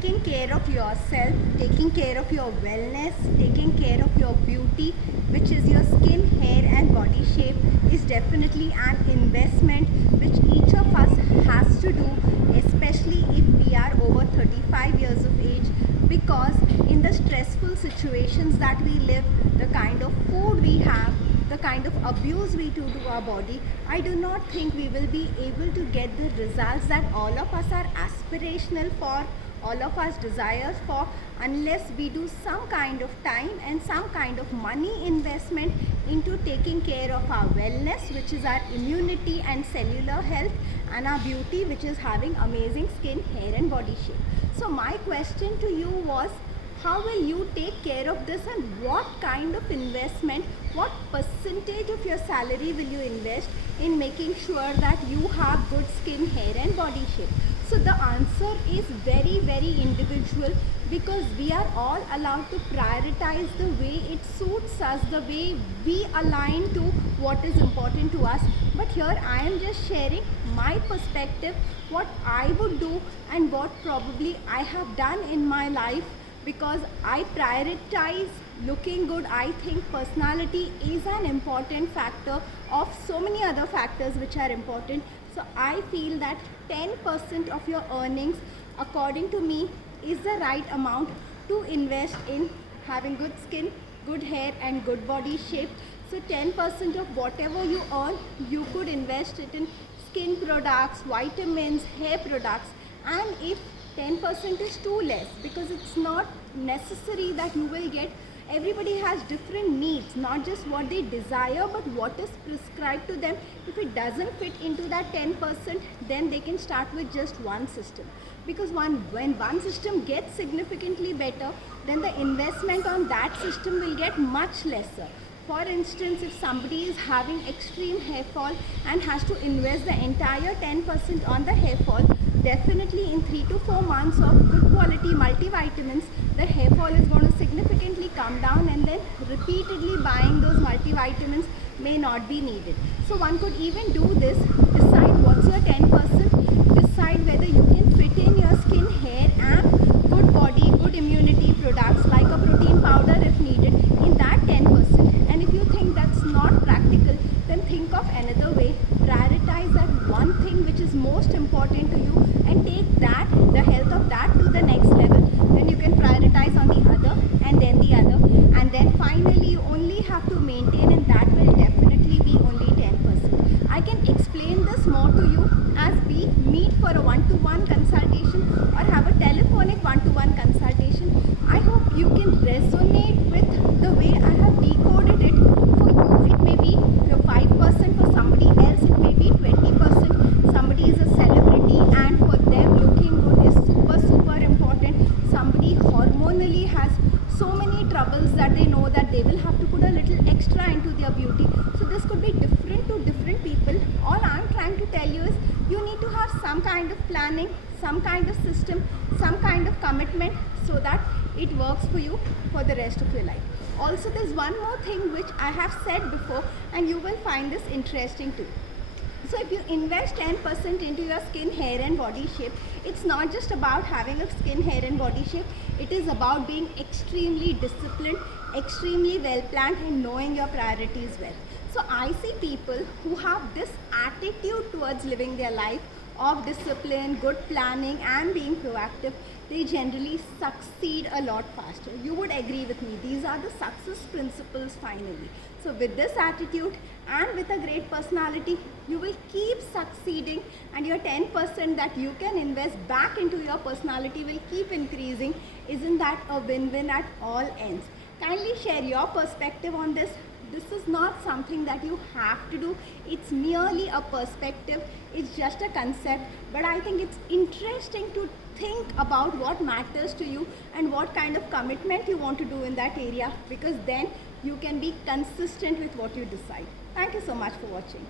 taking care of yourself, taking care of your wellness, taking care of your beauty, which is your skin, hair and body shape, is definitely an investment which each of us has to do, especially if we are over 35 years of age, because in the stressful situations that we live, the kind of food we have, the kind of abuse we do to our body, I do not think we will be able to get the results that all of us are aspirational for, all of us desires for, unless we do some kind of time and some kind of money investment into taking care of our wellness, which is our immunity and cellular health, and our beauty, which is having amazing skin, hair and body shape. So my question to you was, how will you take care of this, and what kind of investment, what percentage of your salary will you invest in making sure that you have good skin, hair and body shape? So the answer is very, very individual, because we are all allowed to prioritize the way it suits us, the way we align to what is important to us. But here I am just sharing my perspective, what I would do and what probably I have done in my life, because I prioritize looking good. I think personality is an important factor of so many other factors which are important. So I feel that 10% of your earnings, according to me, is the right amount to invest in having good skin, good hair and good body shape. So 10% of whatever you earn, you could invest it in skin products, vitamins, hair products. And if 10% is too less, because it's not necessary that you will get, everybody has different needs, not just what they desire but what is prescribed to them. If it doesn't fit into that 10%, then they can start with just one system, because when one system gets significantly better, then the investment on that system will get much lesser. For instance, if somebody is having extreme hair fall and has to invest the entire 10% on the hair fall, definitely in 3 to 4 months of good quality multivitamins, the hair fall is going to significantly come down, and then repeatedly buying those multivitamins may not be needed. So one could even do this, decide what's your 10%, decide whether you can fit in your skin, hair and good body, good immunity products like a protein powder if needed in that 10%. And if you think that's not practical, then think of another way. Prioritize that one thing which is most important to you and take that, the health of that, to the next level. Then you can prioritize on the other and then the other, and then finally you only have to maintain, and that will definitely be only 10%. I can explain this more to you as we meet for a one-to-one consultation or have a telephonic one-to-one consultation. I hope you can resonate with the way I have decoded it. For you it may be 5%, for somebody else it may be 20%. Somebody is a celebrity and for them looking good is super important. Somebody hormonally has so many troubles that they know that they will have to put a little extra into their beauty. So this could be different to different people. All I'm trying to tell you is you need to have some kind of planning, some kind of system, some kind of commitment, so that it works for you for the rest of your life. Also, there's one more thing which I have said before, and you will find this interesting too. So if you invest 10% into your skin, hair and body shape, it's not just about having a skin, hair and body shape. It is about being extremely disciplined, extremely well planned and knowing your priorities well. So I see people who have this attitude towards living their life of discipline, good planning and being proactive, they generally succeed a lot faster. You would agree with me. These are the success principles finally. So with this attitude and with a great personality, you will keep succeeding, and your 10% that you can invest back into your personality will keep increasing. Isn't that a win-win at all ends? Kindly share your perspective on this. This is not something that you have to do. It's merely a perspective. It's just a concept. But I think it's interesting to think about what matters to you and what kind of commitment you want to do in that area, because then you can be consistent with what you decide. Thank you so much for watching.